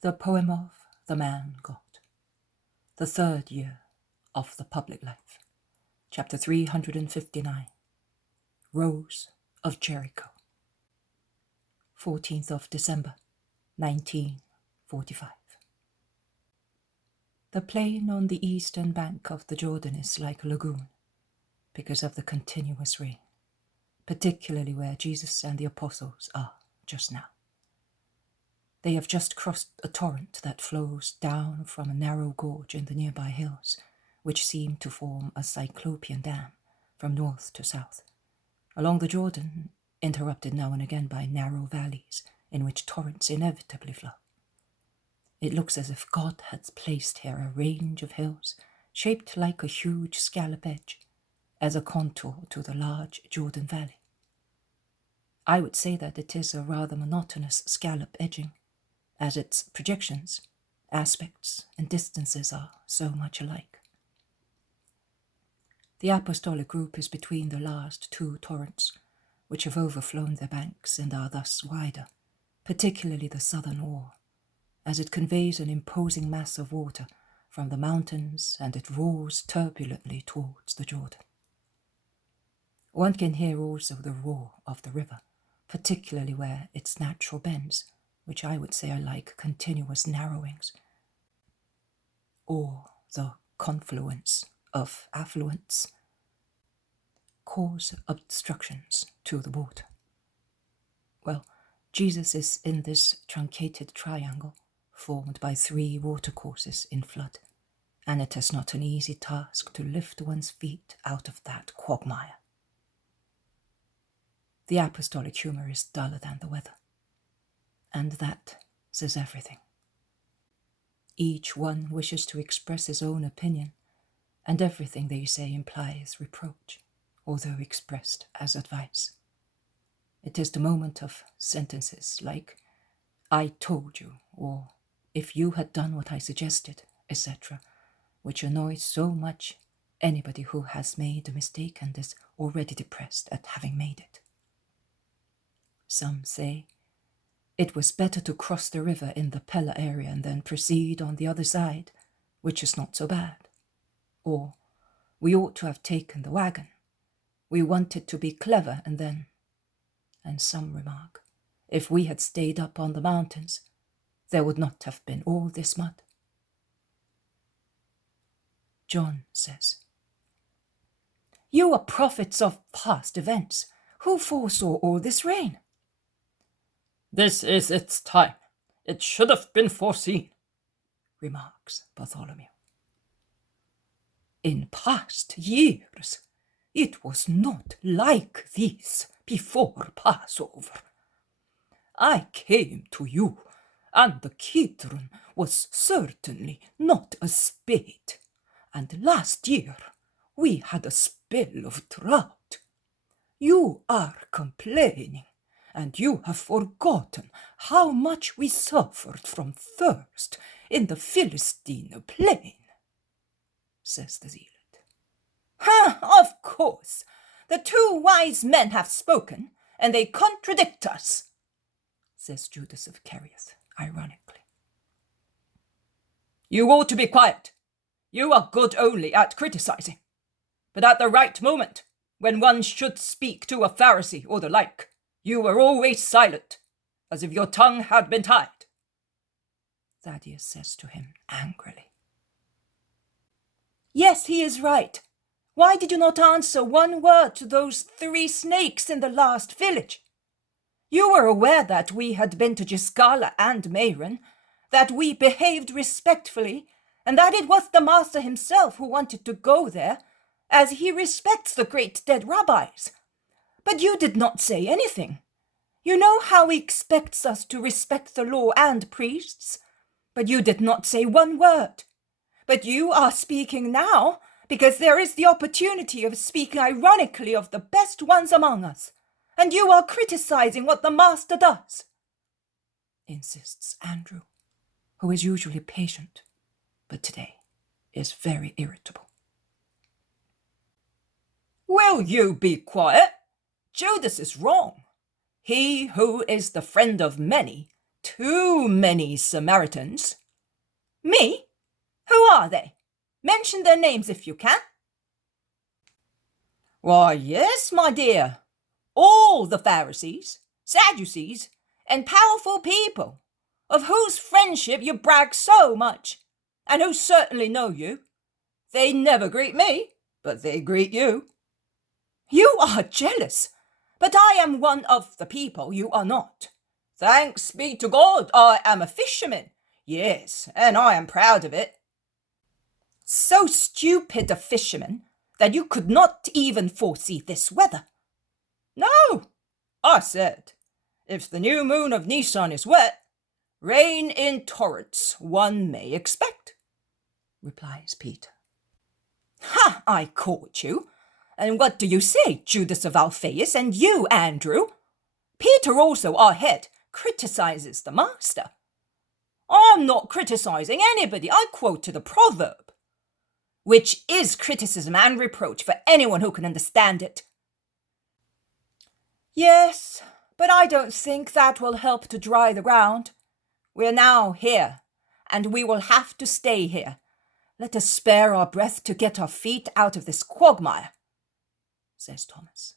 The poem of the man God. The third year of the public life. Chapter 359. Rose of Jericho. 14th of December, 1945. The plain on the eastern bank of the Jordan is like a lagoon because of the continuous rain, particularly where Jesus and the apostles are just now. They have just crossed a torrent that flows down from a narrow gorge in the nearby hills, which seem to form a cyclopean dam from north to south, along the Jordan, interrupted now and again by narrow valleys in which torrents inevitably flow. It looks as if God had placed here a range of hills shaped like a huge scallop edge as a contour to the large Jordan Valley. I would say that it is a rather monotonous scallop edging, as its projections, aspects, and distances are so much alike. The apostolic group is between the last two torrents, which have overflown their banks and are thus wider, particularly the southern War, as it conveys an imposing mass of water from the mountains and it roars turbulently towards the Jordan. One can hear also the roar of the river, particularly where its natural bends, which I would say are like continuous narrowings, or the confluence of affluents, cause obstructions to the water. Well, Jesus is in this truncated triangle formed by three watercourses in flood, and it is not an easy task to lift one's feet out of that quagmire. The apostolic humour is duller than the weather, and that says everything. Each one wishes to express his own opinion, and everything they say implies reproach, although expressed as advice. It is the moment of sentences like, "I told you," or "if you had done what I suggested," etc., which annoys so much anybody who has made a mistake and is already depressed at having made it. Some say, "It was better to cross the river in the Pella area and then proceed on the other side, which is not so bad." Or, "We ought to have taken the wagon. We wanted to be clever and then..." And some remark, "If we had stayed up on the mountains, there would not have been all this mud." John says, "You are prophets of past events. Who foresaw all this rain?" "This is its time. It should have been foreseen," remarks Bartholomew. "In past years, it was not like this before Passover. I came to you, and the Kidron was certainly not a spade, and last year we had a spell of drought. You are complaining, and you have forgotten how much we suffered from thirst in the Philistine plain," says the zealot. "Of course, the two wise men have spoken, and they contradict us," says Judas of Kerioth, ironically. "You ought to be quiet. You are good only at criticizing. But at the right moment, when one should speak to a Pharisee or the like, you were always silent, as if your tongue had been tied," Thaddeus says to him angrily. "Yes, he is right. Why did you not answer one word to those 3 snakes in the last village? You were aware that we had been to Giscala and Meiron, that we behaved respectfully, and that it was the master himself who wanted to go there, as he respects the great dead rabbis. But you did not say anything. You know how he expects us to respect the law and priests, but you did not say one word. But you are speaking now because there is the opportunity of speaking ironically of the best ones among us, and you are criticizing what the master does," insists Andrew, who is usually patient, but today is very irritable. "Will you be quiet? Judas is wrong. He who is the friend of many too many Samaritans. Me? Who are they? Mention their names if you can. Why, yes, my dear. All the Pharisees, Sadducees, and powerful people, of whose friendship you brag so much, and who certainly know you. They never greet me, but they greet you. You are jealous, but I am one of the people you are not. Thanks be to God, I am a fisherman. Yes, and I am proud of it. So stupid a fisherman that you could not even foresee this weather. No, I said, if the new moon of Nisan is wet, rain in torrents one may expect, replies Peter. Ha, I caught you. And what do you say, Judas of Alphaeus, and you, Andrew? Peter also, our head, criticizes the master. I'm not criticizing anybody. I quote to the proverb, which is criticism and reproach for anyone who can understand it. Yes, but I don't think that will help to dry the ground. We're now here, and we will have to stay here. Let us spare our breath to get our feet out of this quagmire, says Thomas.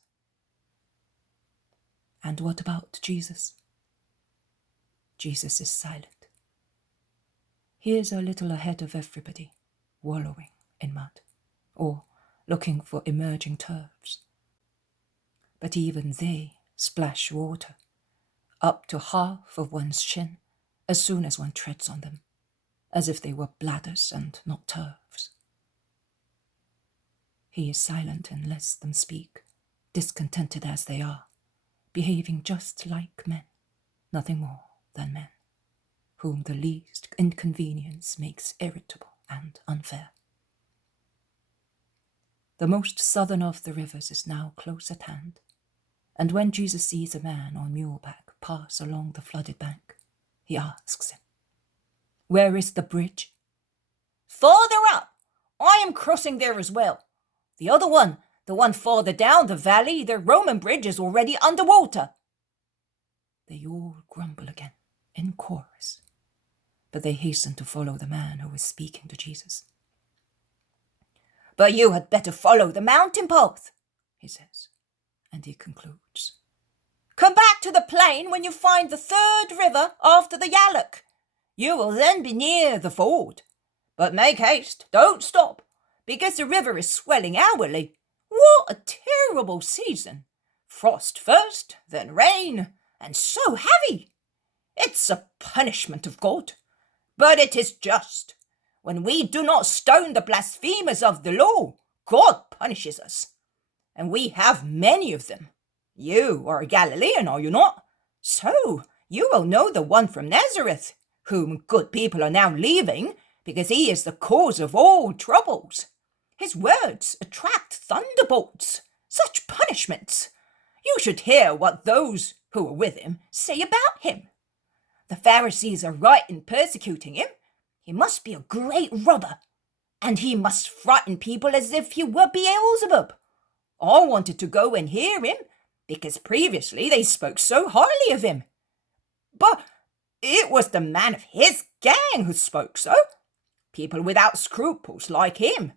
And what about Jesus? Jesus is silent. He is a little ahead of everybody, wallowing in mud, or looking for emerging turfs. But even they splash water up to half of one's shin as soon as one treads on them, as if they were bladders and not turfs. He is silent and lets them speak, discontented as they are, behaving just like men, nothing more than men, whom the least inconvenience makes irritable and unfair. The most southern of the rivers is now close at hand, and when Jesus sees a man on muleback pass along the flooded bank, he asks him, "Where is the bridge?" "Farther up. I am crossing there as well. The other one, the one farther down the valley, the Roman bridge is already underwater." They all grumble again, in chorus, but they hasten to follow the man who is speaking to Jesus. "But you had better follow the mountain path," he says, and he concludes, "Come back to the plain when you find the third river after the Yallock. You will then be near the ford. But make haste, don't stop, because the river is swelling hourly. What a terrible season! Frost first, then rain, and so heavy. It's a punishment of God, but it is just. When we do not stone the blasphemers of the law, God punishes us. And we have many of them. You are a Galilean, are you not? So you will know the one from Nazareth, whom good people are now leaving, because he is the cause of all troubles. His words attract thunderbolts. Such punishments! You should hear what those who are with him say about him. The Pharisees are right in persecuting him. He must be a great robber, and he must frighten people as if he were Beelzebub. I wanted to go and hear him, because previously they spoke so highly of him. But it was the man of his gang who spoke so. People without scruples like him.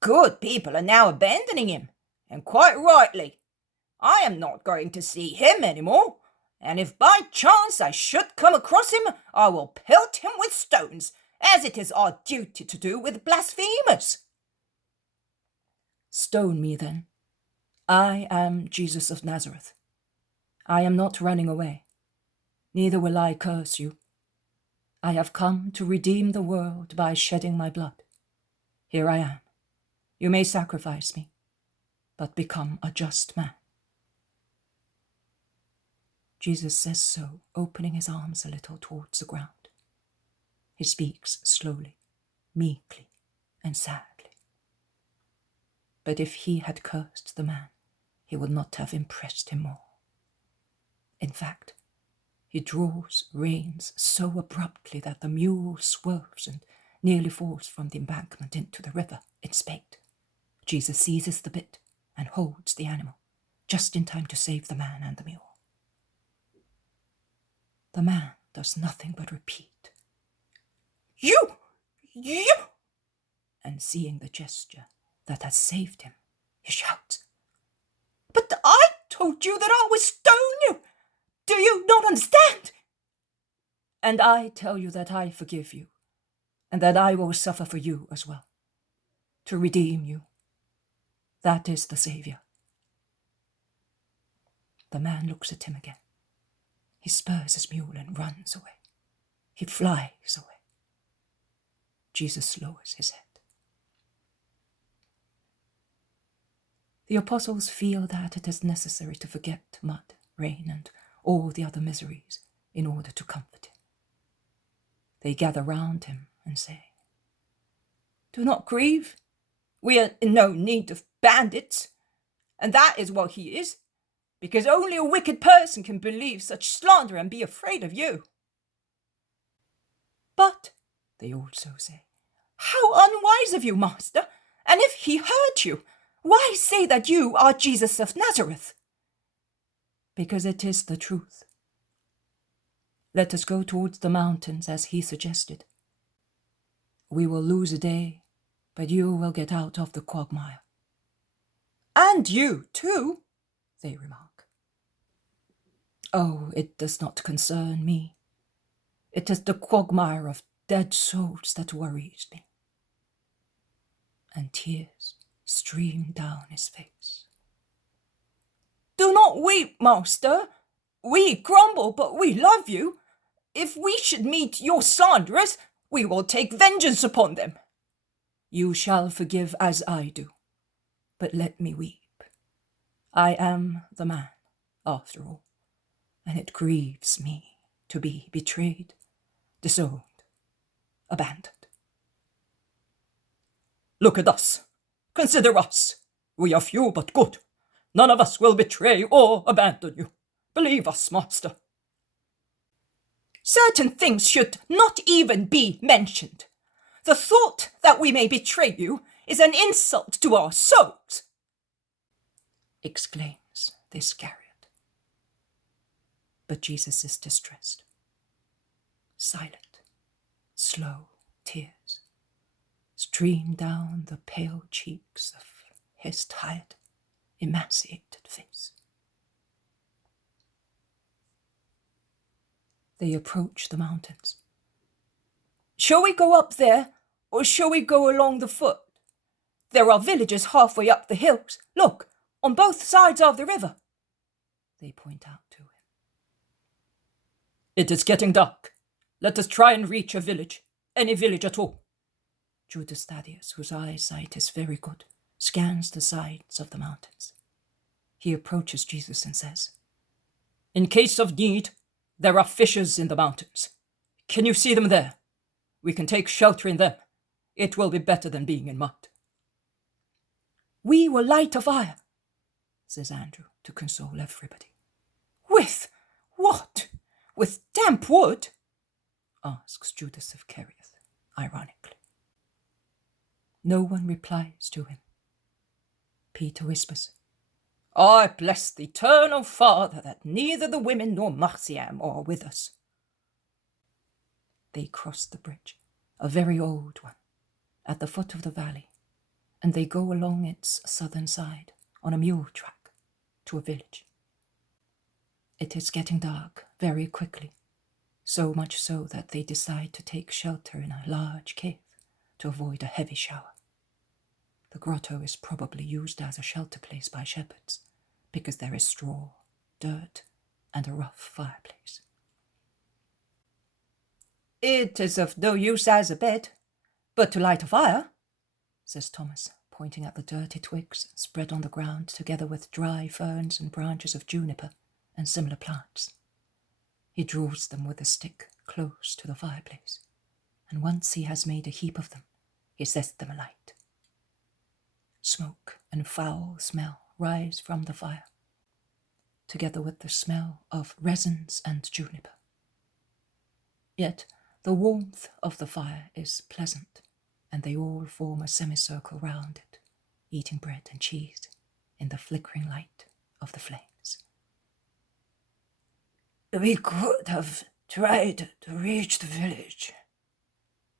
Good people are now abandoning him, and quite rightly. I am not going to see him any more, and if by chance I should come across him, I will pelt him with stones, as it is our duty to do with blasphemers." Stone me then. I am Jesus of Nazareth. I am not running away. Neither will I curse you. I have come to redeem the world by shedding my blood. Here I am. You may sacrifice me, but become a just man. Jesus says so, opening his arms a little towards the ground. He speaks slowly, meekly, and sadly. But if he had cursed the man, he would not have impressed him more. In fact, he draws reins so abruptly that the mule swerves and nearly falls from the embankment into the river in spate. Jesus seizes the bit and holds the animal, just in time to save the man and the mule. The man does nothing but repeat, You! and seeing the gesture that has saved him, he shouts, But I told you that I would stone you! Do you not understand? And I tell you that I forgive you, and that I will suffer for you as well, to redeem you. That is the Saviour. The man looks at him again. He spurs his mule and runs away. He flies away. Jesus lowers his head. The apostles feel that it is necessary to forget mud, rain, and all the other miseries in order to comfort him. They gather round him and say, Do not grieve. We are in no need of bandits, and that is what he is, because only a wicked person can believe such slander and be afraid of you. But, they also say, how unwise of you, master, and if he hurt you, why say that you are Jesus of Nazareth? Because it is the truth. Let us go towards the mountains as he suggested. We will lose a day, but you will get out of the quagmire. And you too, they remark. Oh, it does not concern me. It is the quagmire of dead souls that worries me. And tears stream down his face. Do not weep, master. We grumble, but we love you. If we should meet your slanderers, we will take vengeance upon them. You shall forgive as I do, but let me weep. I am the man, after all, and it grieves me to be betrayed, disowned, abandoned. Look at us. Consider us. We are few but good. None of us will betray or abandon you. Believe us, master. Certain things should not even be mentioned. The thought that we may betray you is an insult to our souls, exclaims the Iscariot. But Jesus is distressed. Silent, slow tears stream down the pale cheeks of his tired, emaciated face. They approach the mountains. Shall we go up there, or shall we go along the foot? There are villages halfway up the hills. Look, on both sides of the river. They point out to him. It is getting dark. Let us try and reach a village, any village at all. Judas Thaddeus, whose eyesight is very good, scans the sides of the mountains. He approaches Jesus and says, In case of need, there are fissures in the mountains. Can you see them there? We can take shelter in them. It will be better than being in mud. We will light a fire, says Andrew, to console everybody. With what? With damp wood? Asks Judas of Kerioth, ironically. No one replies to him. Peter whispers, I bless the eternal Father that neither the women nor Marciam are with us. They cross the bridge, a very old one, at the foot of the valley, and they go along its southern side on a mule track to a village. It is getting dark very quickly, so much so that they decide to take shelter in a large cave to avoid a heavy shower. The grotto is probably used as a shelter place by shepherds, because there is straw, dirt, and a rough fireplace. It is of no use as a bed, but to light a fire, says Thomas, pointing at the dirty twigs spread on the ground together with dry ferns and branches of juniper and similar plants. He draws them with a stick close to the fireplace, and once he has made a heap of them, he sets them alight. Smoke and foul smell rise from the fire, together with the smell of resins and juniper. Yet the warmth of the fire is pleasant, and they all form a semicircle round it, eating bread and cheese in the flickering light of the flames. We could have tried to reach the village,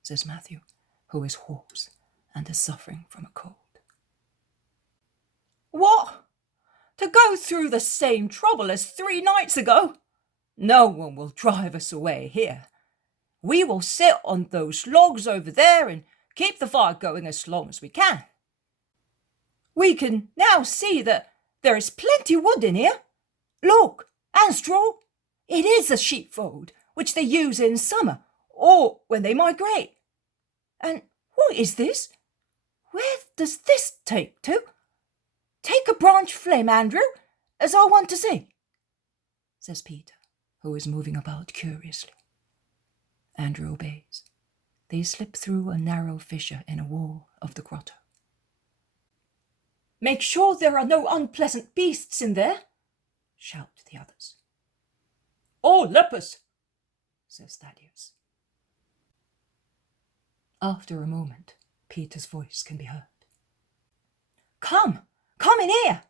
says Matthew, who is hoarse and is suffering from a cold. What? To go through the same trouble as 3 nights ago? No one will drive us away here. We will sit on those logs over there and keep the fire going as long as we can. We can now see that there is plenty wood in here. Look, and straw. It is a sheepfold, which they use in summer, or when they migrate. And what is this? Where does this take to? Take a branch flame, Andrew, as I want to see, says Peter, who is moving about curiously. Andrew obeys. They slip through a narrow fissure in a wall of the grotto. Make sure there are no unpleasant beasts in there, shout the others. Or lepers, says Thaddeus. After a moment, Peter's voice can be heard. Come in here.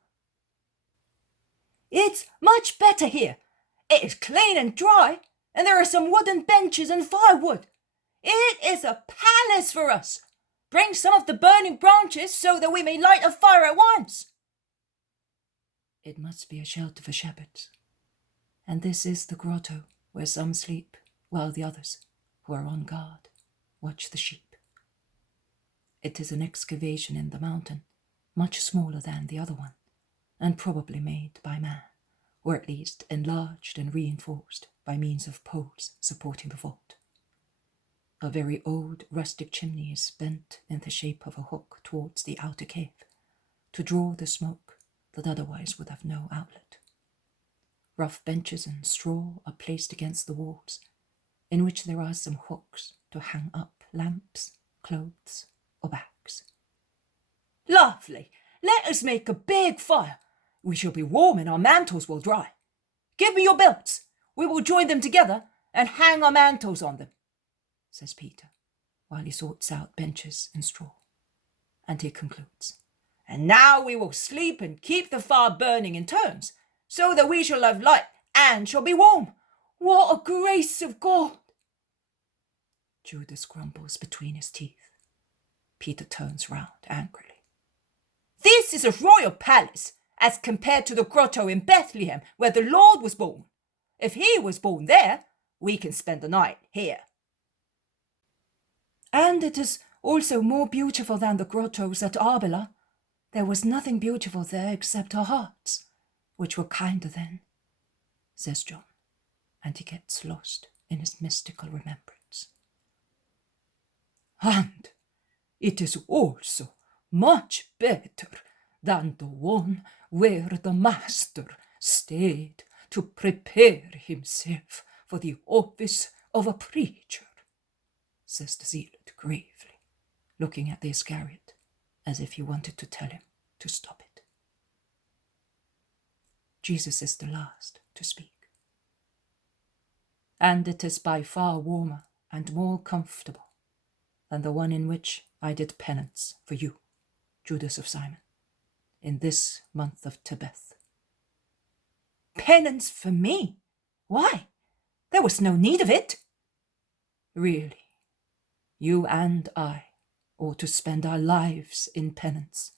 It's much better here. It is clean and dry, and there are some wooden benches and firewood. It is a palace for us. Bring some of the burning branches so that we may light a fire at once. It must be a shelter for shepherds, and this is the grotto where some sleep while the others, who are on guard, watch the sheep. It is an excavation in the mountain, much smaller than the other one, and probably made by man, or at least enlarged and reinforced by means of poles supporting the vault. A very old rustic chimney is bent in the shape of a hook towards the outer cave, to draw the smoke that otherwise would have no outlet. Rough benches and straw are placed against the walls, in which there are some hooks to hang up lamps, clothes, or bags. Lovely! Let us make a big fire. We shall be warm and our mantles will dry. Give me your belts. We will join them together and hang our mantles on them, says Peter, while he sorts out benches and straw. And he concludes, and now we will sleep and keep the fire burning in turns, so that we shall have light and shall be warm. What a grace of God! Judas grumbles between his teeth. Peter turns round angrily. This is a royal palace, as compared to the grotto in Bethlehem, where the Lord was born. If he was born there, we can spend the night here. And it is also more beautiful than the grottos at Arbela. There was nothing beautiful there except our hearts, which were kinder then, says John, and he gets lost in his mystical remembrance. And it is also much better than the one where the Master stayed to prepare himself for the office of a preacher, says the zealot gravely, looking at the Iscariot as if he wanted to tell him to stop it. Jesus is the last to speak. And it is by far warmer and more comfortable than the one in which I did penance for you, Judas of Simon, in this month of Tebeth. Penance for me? Why? There was no need of it. Really, you and I ought to spend our lives in penance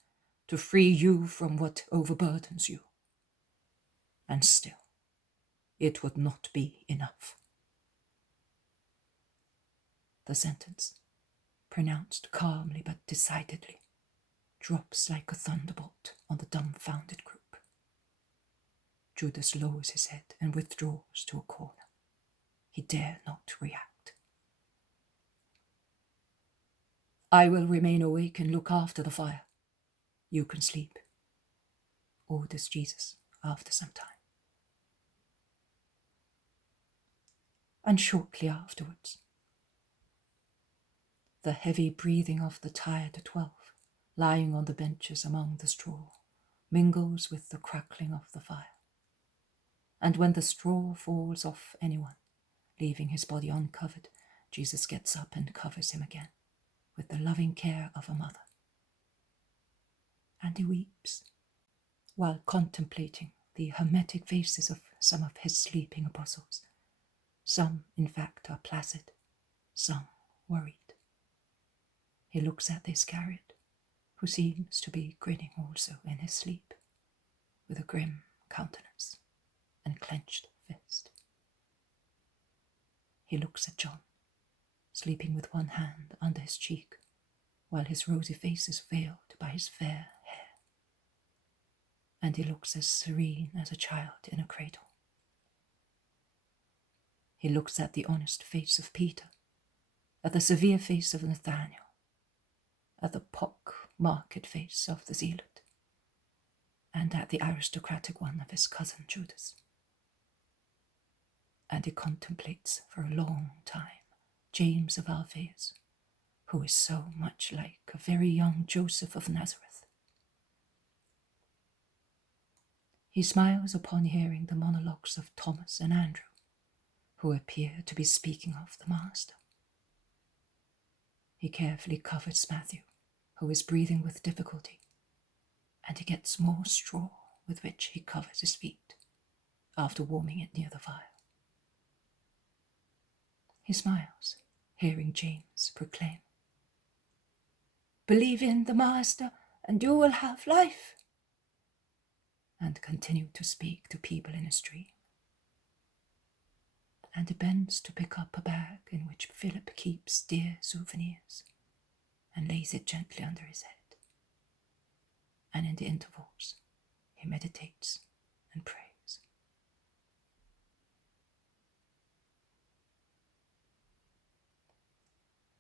to free you from what overburdens you. And still, it would not be enough. The sentence, pronounced calmly but decidedly, drops like a thunderbolt on the dumbfounded group. Judas lowers his head and withdraws to a corner. He dare not react. I will remain awake and look after the fire. You can sleep, orders Jesus after some time. And shortly afterwards, the heavy breathing of the tired 12, lying on the benches among the straw, mingles with the crackling of the fire. And when the straw falls off anyone, leaving his body uncovered, Jesus gets up and covers him again, with the loving care of a mother. And he weeps, while contemplating the hermetic faces of some of his sleeping apostles, Some, in fact, are placid, some worried. He looks at the Iscariot, who seems to be grinning also in his sleep, with a grim countenance and clenched fist. He looks at John, sleeping with one hand under his cheek, while his rosy face is veiled by his fair hair. And he looks as serene as a child in a cradle. He looks at the honest face of Peter, at the severe face of Nathaniel, at the pock-marked face of the zealot, and at the aristocratic one of his cousin Judas. And he contemplates for a long time James of Alphaeus, who is so much like a very young Joseph of Nazareth. He smiles upon hearing the monologues of Thomas and Andrew, who appear to be speaking of the Master. He carefully covers Matthew, who is breathing with difficulty, and he gets more straw with which he covers his feet, after warming it near the fire. He smiles, hearing James proclaim, "Believe in the Master, and you will have life," and continue to speak to people in his dream. And he bends to pick up a bag in which Philip keeps dear souvenirs, and lays it gently under his head. And in the intervals, he meditates and prays.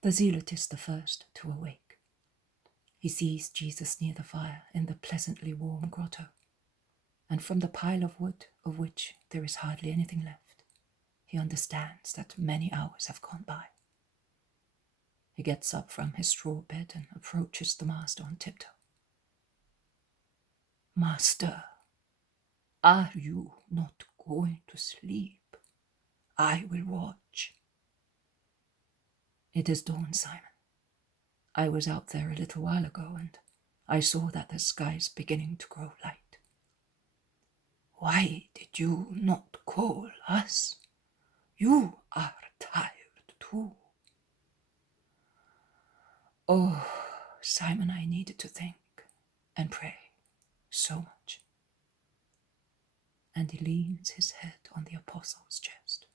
The zealot is the first to awake. He sees Jesus near the fire in the pleasantly warm grotto, and from the pile of wood, of which there is hardly anything left, he understands that many hours have gone by. He gets up from his straw bed and approaches the Master on tiptoe. "Master, are you not going to sleep? I will watch." "It is dawn, Simon. I was out there a little while ago, and I saw that the sky is beginning to grow light." "Why did you not call us? You are tired too." "Oh, Simon, I needed to think and pray so much." And he leans his head on the apostle's chest.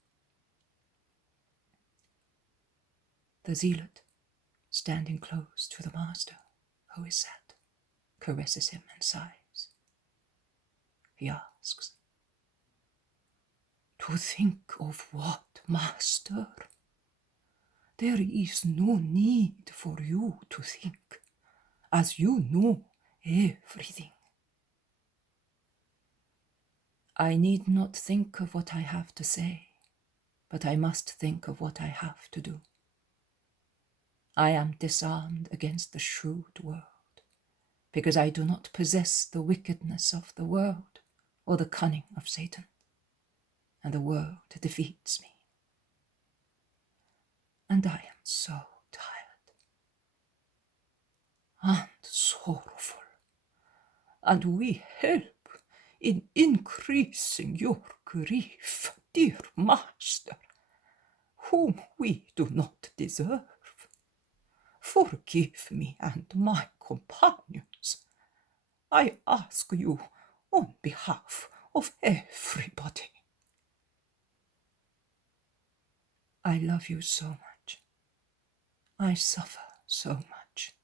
The zealot, standing close to the Master, who is sad, caresses him and sighs. He asks, "To think of what, Master? There is no need for you to think, as you know everything." "I need not think of what I have to say, but I must think of what I have to do. I am disarmed against the shrewd world, because I do not possess the wickedness of the world or the cunning of Satan, and the world defeats me. And I am so tired and sorrowful, and we help in increasing your grief, dear Master, whom we do not deserve. Forgive me and my companions. I ask you on behalf of everybody." "I love you so much. I suffer so much.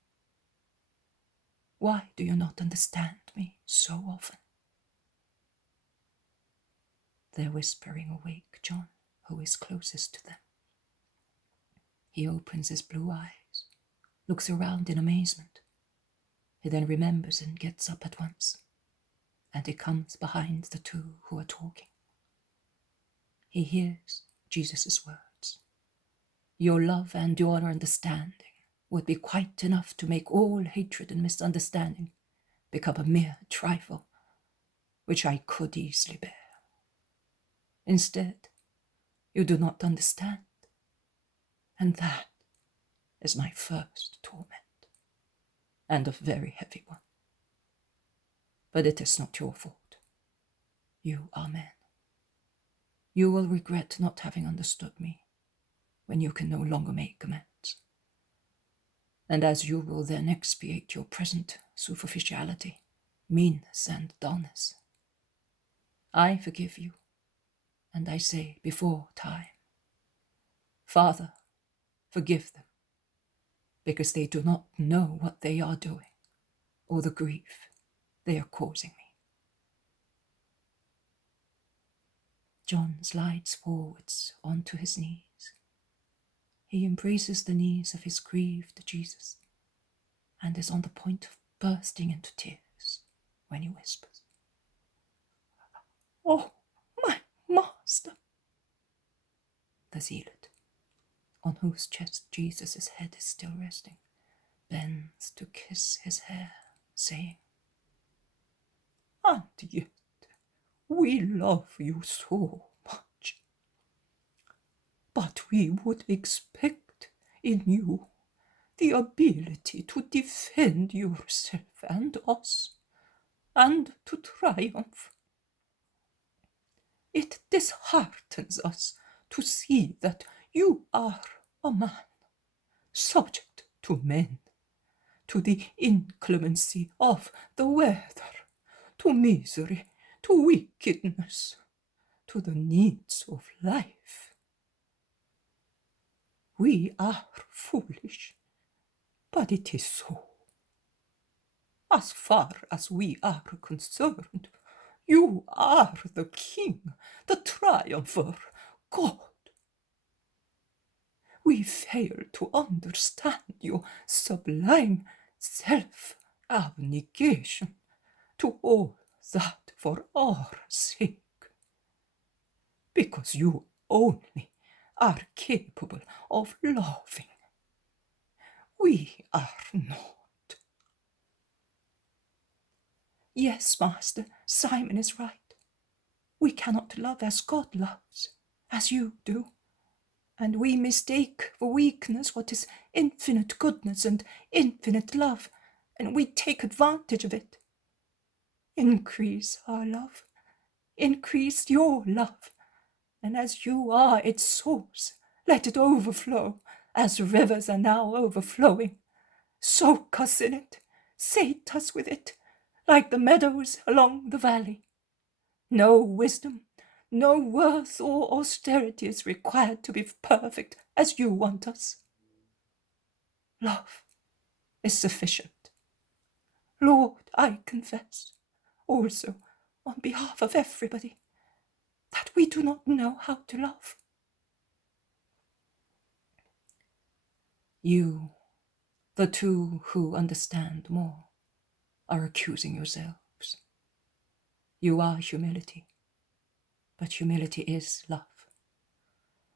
Why do you not understand me so often?" They're whispering awake John, who is closest to them. He opens his blue eyes, looks around in amazement. He then remembers and gets up at once, and he comes behind the two who are talking. He hears Jesus' words. "Your love and your understanding would be quite enough to make all hatred and misunderstanding become a mere trifle, which I could easily bear. Instead, you do not understand, and that is my first torment, and a very heavy one. But it is not your fault. You are men. You will regret not having understood me when you can no longer make amends. And as you will then expiate your present superficiality, meanness, and dullness, I forgive you, and I say before time, Father, forgive them, because they do not know what they are doing, or the grief they are causing me. John slides forwards onto his knees. He embraces the knees of his grieved Jesus and is on the point of bursting into tears when he whispers, "Oh, my master!" The zealot, on whose chest Jesus' head is still resting, bends to kiss his hair, saying, "And yet we love you so much. But we would expect in you the ability to defend yourself and us, and to triumph. It disheartens us to see that you are a man, subject to men, to the inclemency of the weather, to misery, to wickedness, to the needs of life. We are foolish, but it is so. As far as we are concerned, you are the king, the triumpher, God. We fail to understand your sublime self-abnegation to all that for our sake, because you only are capable of loving. We are not. Yes, Master, Simon is right. We cannot love as God loves, as you do. And we mistake for weakness what is infinite goodness and infinite love, and we take advantage of it. Increase our love. Increase your love. And as you are its source, let it overflow, as rivers are now overflowing. Soak us in it. Sate us with it, like the meadows along the valley. No wisdom, no worth or austerity is required to be perfect as you want us. Love is sufficient. Lord, I confess, also on behalf of everybody, that we do not know how to love. You, the two who understand more, are accusing yourselves. You are humility, but humility is love.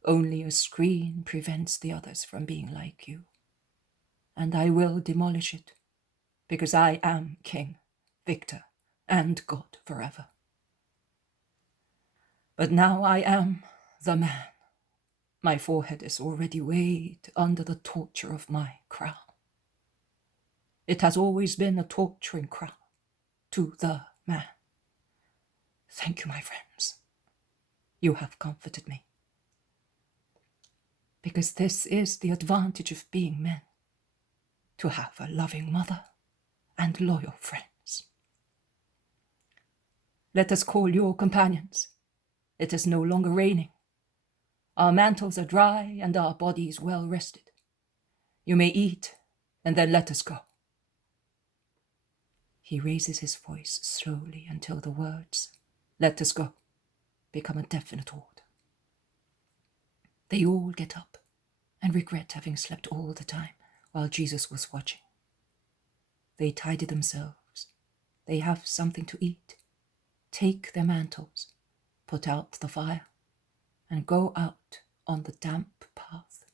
Only a screen prevents the others from being like you. And I will demolish it, because I am king, victor, and God forever. But now I am the man. My forehead is already weighed under the torture of my crown. It has always been a torturing crown to the man. Thank you, my friends. You have comforted me. Because this is the advantage of being men, to have a loving mother and loyal friends. Let us call your companions. It is no longer raining. Our mantles are dry and our bodies well rested. You may eat, and then let us go. He raises his voice slowly until the words, "Let us go," become a definite order. They all get up and regret having slept all the time while Jesus was watching. They tidy themselves. They have something to eat, take their mantles, put out the fire, and go out on the damp path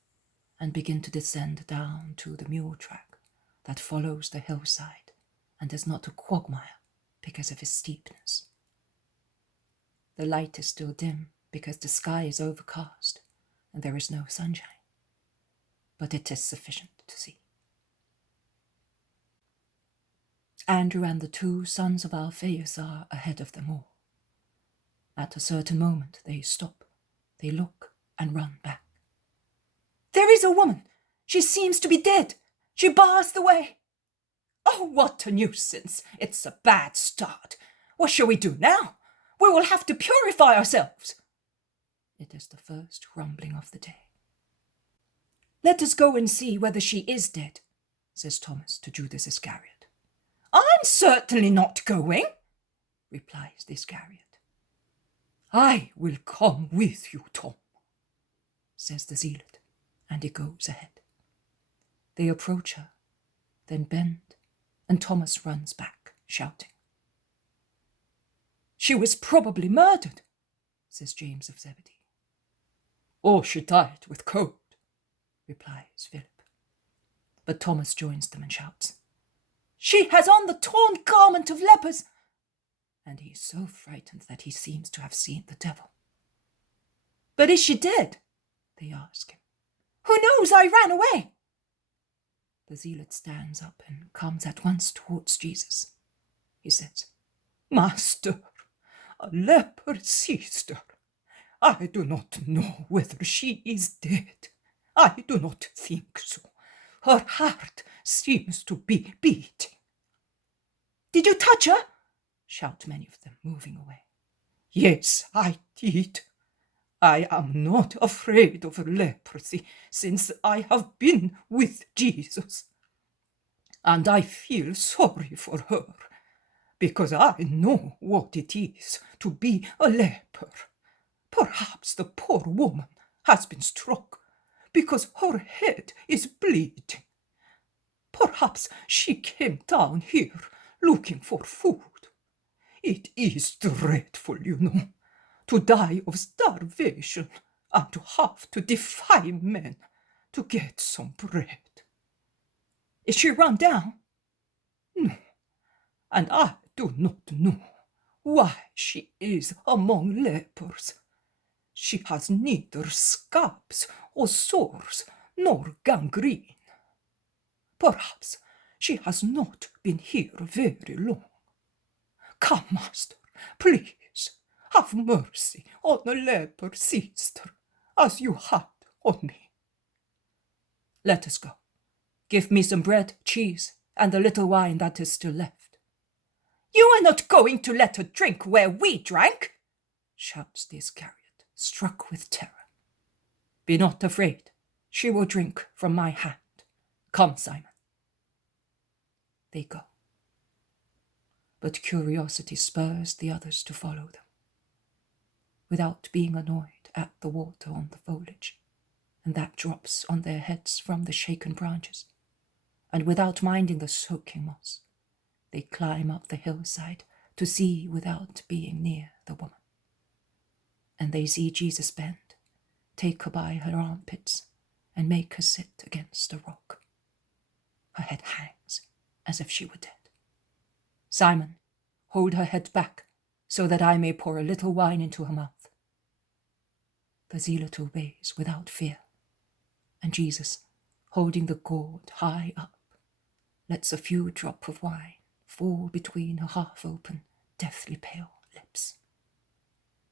and begin to descend down to the mule track that follows the hillside and is not a quagmire because of its steepness. The light is still dim because the sky is overcast and there is no sunshine, but it is sufficient to see. Andrew and the two sons of Alphaeus are ahead of them all. At a certain moment they stop They look and run back. There is a woman. She seems to be dead. She bars the way. Oh, what a nuisance. It's a bad start. What shall we do now? We will have to purify ourselves. It is the first rumbling of the day. Let us go and see whether she is dead, says Thomas to Judas Iscariot. I'm certainly not going, replies the Iscariot. I will come with you, Tom, says the zealot, and he goes ahead. They approach her, then bend, and Thomas runs back, shouting. She was probably murdered, says James of Zebedee. Or she died with cold, replies Philip. But Thomas joins them and shouts, She has on the torn garment of lepers! And he is so frightened that he seems to have seen the devil. But is she dead? They ask him. Who knows? I ran away. The zealot stands up and comes at once towards Jesus. He says, Master, a leper sister. I do not know whether she is dead. I do not think so. Her heart seems to be beating. Did you touch her? Shout many of them, moving away. Yes, I did. I am not afraid of leprosy, since I have been with Jesus. And I feel sorry for her, because I know what it is to be a leper. Perhaps the poor woman has been struck, because her head is bleeding. Perhaps she came down here looking for food. It is dreadful, you know, to die of starvation and to have to defy men to get some bread. Is she run down? No, and I do not know why she is among lepers. She has neither scabs or sores nor gangrene. Perhaps she has not been here very long. Come, master, please, have mercy on a leper sister, as you had on me. Let us go. Give me some bread, cheese, and the little wine that is still left. You are not going to let her drink where we drank, shouts the Iscariot, struck with terror. Be not afraid. She will drink from my hand. Come, Simon. They go. But curiosity spurs the others to follow them, without being annoyed at the water on the foliage, and that drops on their heads from the shaken branches, and without minding the soaking moss. They climb up the hillside to see without being near the woman. And they see Jesus bend, take her by her armpits, and make her sit against a rock. Her head hangs as if she were dead. Simon, hold her head back, so that I may pour a little wine into her mouth. The zealot obeys without fear, and Jesus, holding the gourd high up, lets a few drops of wine fall between her half-open, deathly pale lips.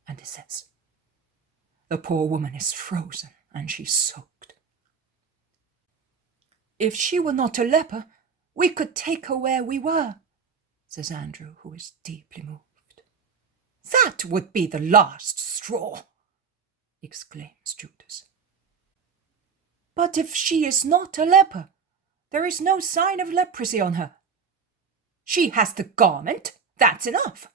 And he says, The poor woman is frozen, and she's soaked. If she were not a leper, we could take her where we were, says Andrew, who is deeply moved. That would be the last straw, exclaims Judas. But if she is not a leper, there is no sign of leprosy on her. She has the garment, that's enough.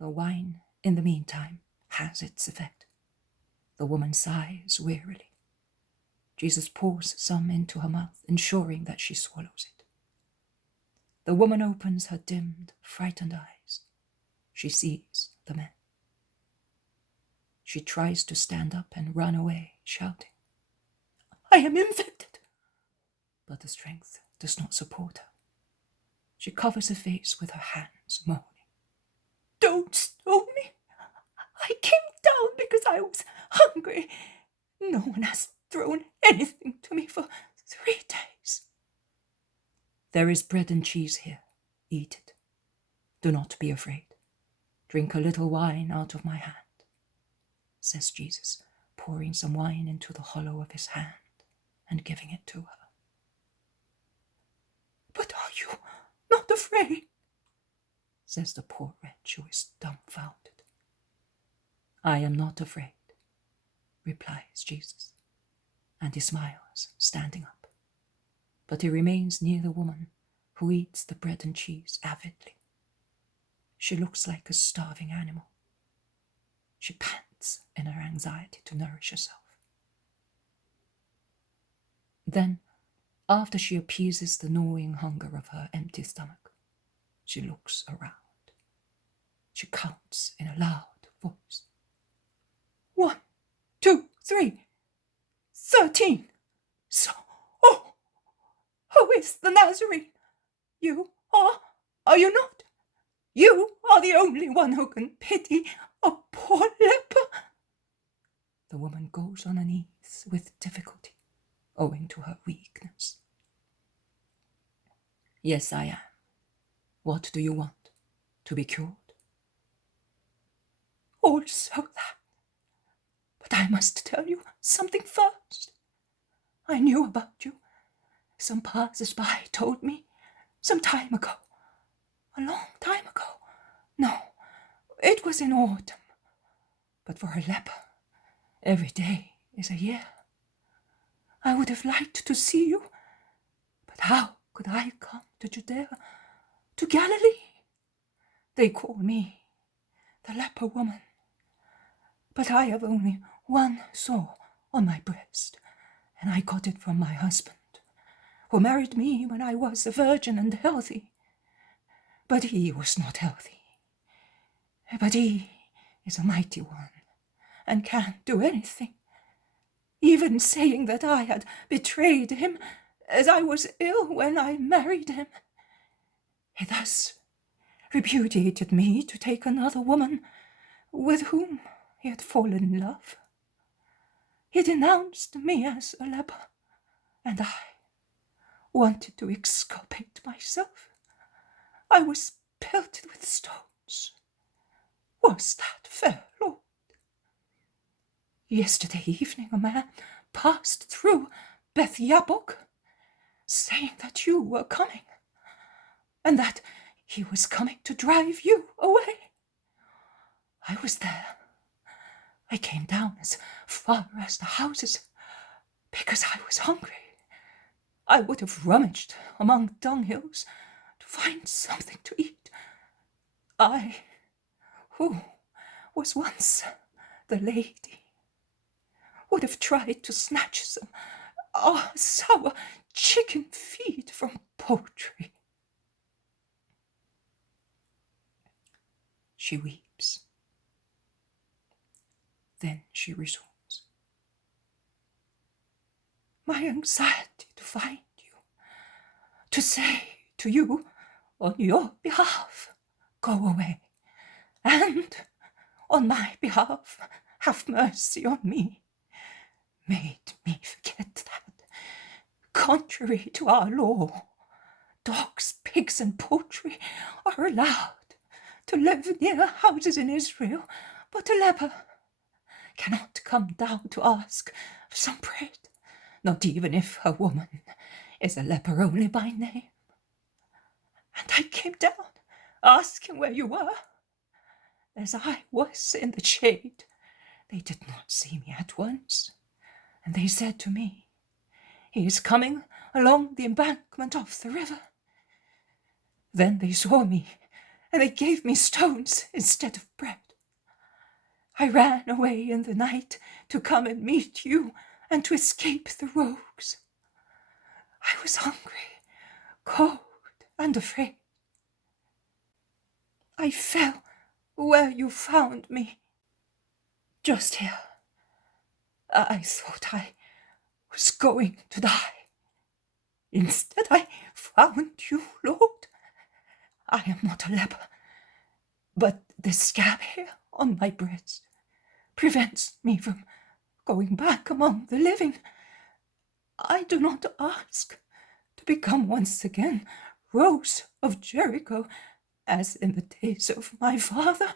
The wine, in the meantime, has its effect. The woman sighs wearily. Jesus pours some into her mouth, ensuring that she swallows it. The woman opens her dimmed, frightened eyes. She sees the men. She tries to stand up and run away, shouting, I am infected! But the strength does not support her. She covers her face with her hands, moaning, Don't stone me! I came down because I was hungry. No one has thrown anything to me for 3 days. There is bread and cheese here. Eat it. Do not be afraid. Drink a little wine out of my hand. says Jesus, pouring some wine into the hollow of his hand and giving it to her. But are you not afraid? Says the poor wretch, who is dumbfounded. I am not afraid, replies Jesus, and he smiles, standing up. But he remains near the woman, who eats the bread and cheese avidly. She looks like a starving animal. She pants in her anxiety to nourish herself. Then, after she appeases the gnawing hunger of her empty stomach, she looks around. She counts in a loud voice. 1, 2, 3, 13. So, who is the Nazarene? You are you not? You are the only one who can pity a poor leper. The woman goes on her knees with difficulty, owing to her weakness. Yes, I am. What do you want? To be cured? Also that. But I must tell you something first. I knew about you. Some passers-by told me some time ago. A long time ago. No, it was in autumn. But for a leper, every day is a year. I would have liked to see you, but how could I come to Judea, to Galilee? They call me the leper woman. But I have only one sore on my breast, and I got it from my husband, who married me when I was a virgin and healthy. But he was not healthy. But he is a mighty one, and can't do anything, even saying that I had betrayed him, as I was ill when I married him. He thus repudiated me to take another woman with whom he had fallen in love. He denounced me as a leper, and I wanted to exculpate myself. I was pelted with stones. Was that fair, Lord? Yesterday evening a man passed through Beth Yabok, saying that you were coming, and that he was coming to drive you away. I was there. I came down as far as the houses because I was hungry. I would have rummaged among dunghills to find something to eat. I, who was once the lady, would have tried to snatch some sour chicken feet from poultry. She weeps. Then she resumes. My anxiety to find you, to say to you on your behalf, go away, and on my behalf, have mercy on me, made me forget that, contrary to our law, dogs, pigs, and poultry are allowed to live near houses in Israel, but a leper cannot come down to ask for some bread, not even if a woman is a leper only by name. And I came down, asking where you were. As I was in the shade, they did not see me at once, and they said to me, he is coming along the embankment of the river. Then they saw me, and they gave me stones instead of bread. I ran away in the night to come and meet you and to escape the rogues. I was hungry, cold, and afraid. I fell where you found me, just here. I thought I was going to die. Instead, I found you, Lord. I am not a leper, but the scab here on my breast prevents me from going back among the living. I do not ask to become once again Rose of Jericho, as in the days of my father,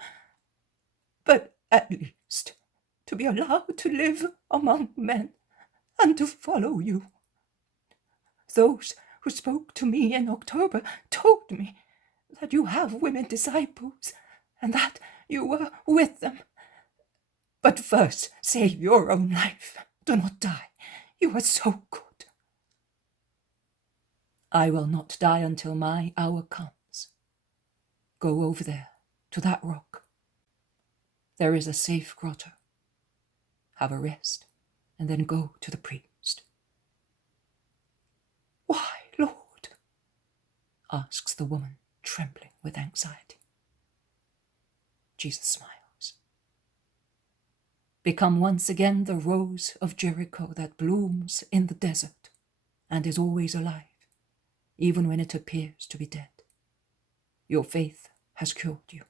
but at least to be allowed to live among men and to follow you. Those who spoke to me in October told me that you have women disciples and that you were with them. But first, save your own life. Do not die. You are so good. I will not die until my hour comes. Go over there, to that rock. There is a safe grotto. Have a rest, and then go to the priest. Why, Lord? Asks the woman, trembling with anxiety. Jesus smiles. Become once again the rose of Jericho that blooms in the desert and is always alive, even when it appears to be dead. Your faith has cured you.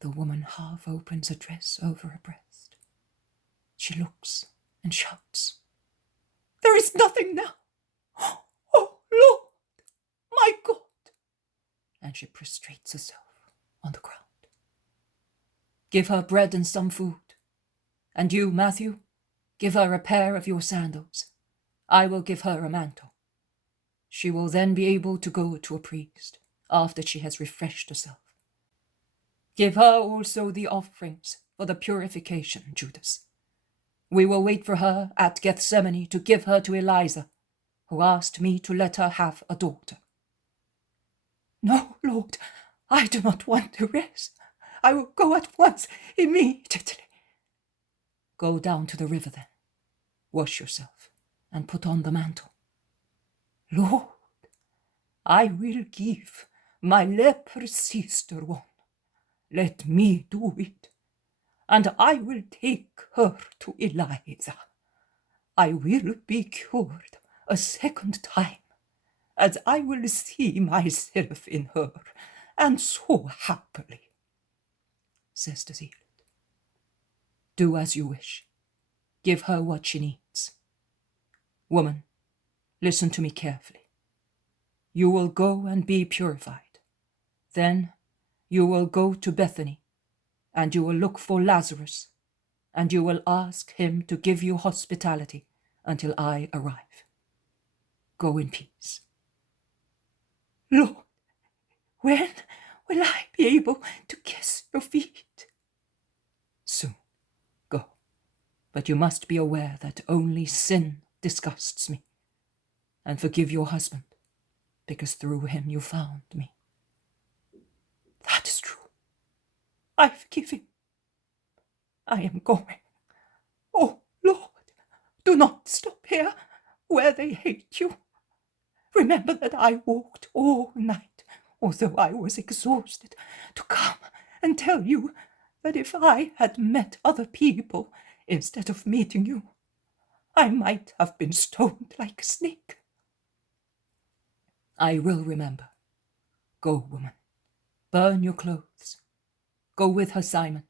The woman half opens a dress over her breast. She looks and shouts, "There is nothing now! Oh, Lord, my God!" And she prostrates herself on the ground. Give her bread and some food. And you, Matthew, give her a pair of your sandals. I will give her a mantle. She will then be able to go to a priest after she has refreshed herself. Give her also the offerings for the purification, Judas. We will wait for her at Gethsemane to give her to Eliza, who asked me to let her have a daughter. No, Lord, I do not want to rest. I will go at once, immediately. Go down to the river then. Wash yourself and put on the mantle. Lord, I will give my leper sister one. Let me do it, and I will take her to Eliza. I will be cured a second time, as I will see myself in her, and so happily, says the zealot. Do as you wish. Give her what she needs. Woman, listen to me carefully. You will go and be purified. Then you will go to Bethany, and you will look for Lazarus, and you will ask him to give you hospitality until I arrive. Go in peace. Lord, when will I be able to kiss your feet? Soon. Go. But you must be aware that only sin disgusts me. And forgive your husband, because through him you found me. That is true. I forgive him. I am going. Oh, Lord, do not stop here where they hate you. Remember that I walked all night, although I was exhausted, to come and tell you that if I had met other people instead of meeting you, I might have been stoned like a snake. I will remember. Go, woman. Burn your clothes. Go with her, Simon.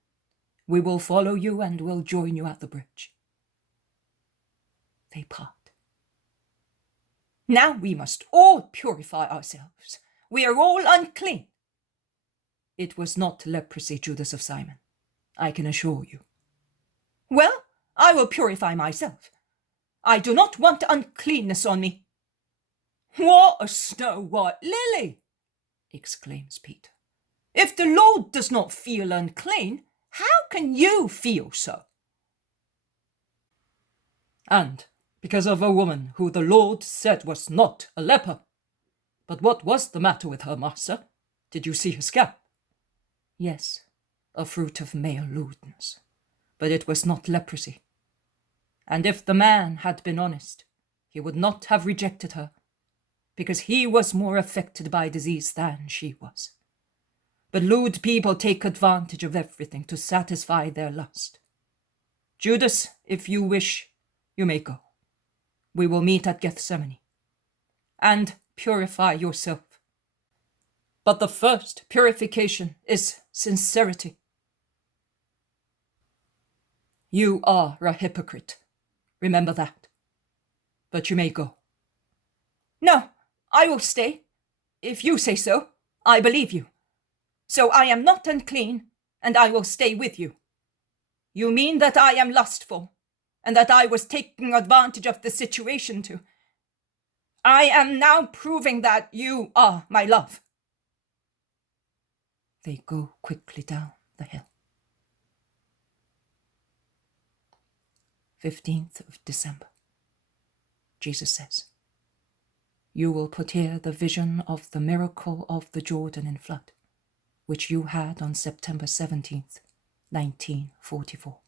We will follow you and will join you at the bridge. They part. Now we must all purify ourselves. We are all unclean. It was not leprosy, Judas of Simon, I can assure you. Well, I will purify myself. I do not want uncleanness on me. What a snow-white lily, exclaims Peter. If the Lord does not feel unclean, how can you feel so? And because of a woman who the Lord said was not a leper. But what was the matter with her, master? Did you see her scalp? Yes, a fruit of male lewdness, but it was not leprosy. And if the man had been honest, he would not have rejected her, because he was more affected by disease than she was. But lewd people take advantage of everything to satisfy their lust. Judas, if you wish, you may go. We will meet at Gethsemane. And purify yourself. But the first purification is sincerity. You are a hypocrite. Remember that. But you may go. No, I will stay. If you say so, I believe you. So I am not unclean, and I will stay with you. You mean that I am lustful, and that I was taking advantage of the situation to... I am now proving that you are my love. They go quickly down the hill. 15th of December. Jesus says, "You will put here the vision of the miracle of the Jordan in flood, which you had on September 17th, 1944.